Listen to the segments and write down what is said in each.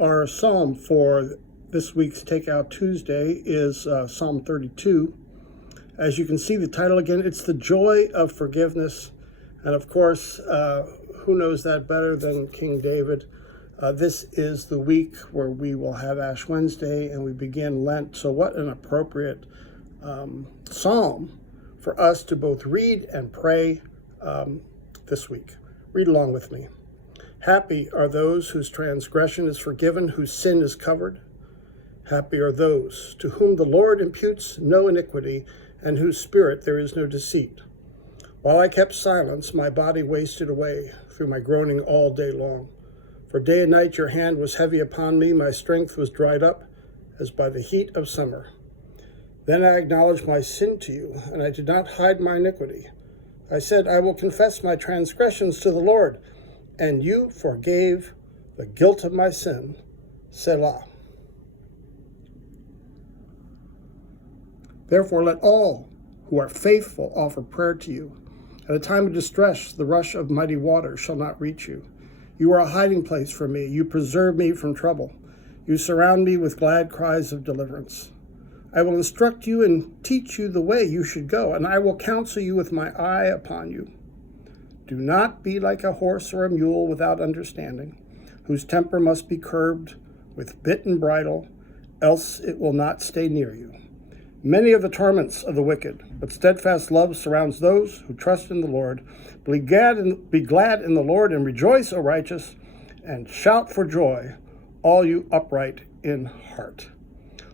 Our psalm for this week's Takeout Tuesday is Psalm 32. As you can see, the title again, it's the joy of forgiveness. And of course, who knows that better than King David? This is the week where we will have Ash Wednesday and we begin Lent. So what an appropriate psalm for us to both read and pray this week. Read along with me. Happy are those whose transgression is forgiven, whose sin is covered. Happy are those to whom the Lord imputes no iniquity, and whose spirit there is no deceit. While I kept silence, my body wasted away through my groaning all day long. For day and night your hand was heavy upon me, my strength was dried up as by the heat of summer. Then I acknowledged my sin to you, and I did not hide my iniquity. I said, I will confess my transgressions to the Lord, and you forgave the guilt of my sin. Selah. Therefore, let all who are faithful offer prayer to you. At a time of distress, the rush of mighty waters shall not reach you. You are a hiding place for me. You preserve me from trouble. You surround me with glad cries of deliverance. I will instruct you and teach you the way you should go, and I will counsel you with my eye upon you. Do not be like a horse or a mule without understanding, whose temper must be curbed with bit and bridle, else it will not stay near you. Many are the torments of the wicked, but steadfast love surrounds those who trust in the Lord. Be glad in the Lord and rejoice, O righteous, and shout for joy, all you upright in heart.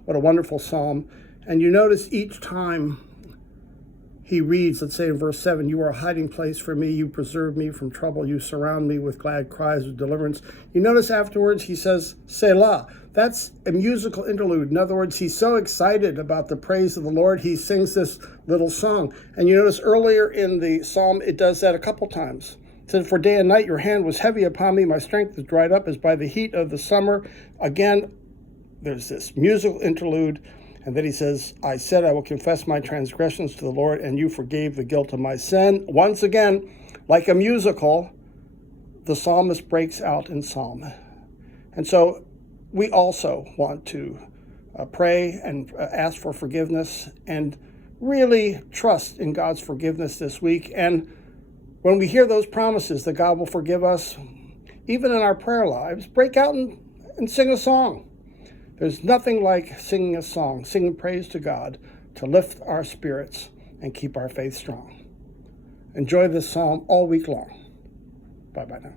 What a wonderful psalm. And you notice each time he reads, let's say in verse 7, you are a hiding place for me, you preserve me from trouble, you surround me with glad cries of deliverance. You notice afterwards he says, Selah. That's a musical interlude. In other words, he's so excited about the praise of the Lord, he sings this little song. And you notice earlier in the psalm, it does that a couple times. It said, for day and night your hand was heavy upon me, my strength was dried up as by the heat of the summer. Again, there's this musical interlude. And then he says, I said, I will confess my transgressions to the Lord, and you forgave the guilt of my sin. Once again, like a musical, the psalmist breaks out in psalm. And so we also want to pray and ask for forgiveness and really trust in God's forgiveness this week. And when we hear those promises that God will forgive us, even in our prayer lives, break out and sing a song. There's nothing like singing a song, singing praise to God to lift our spirits and keep our faith strong. Enjoy this psalm all week long. Bye-bye now.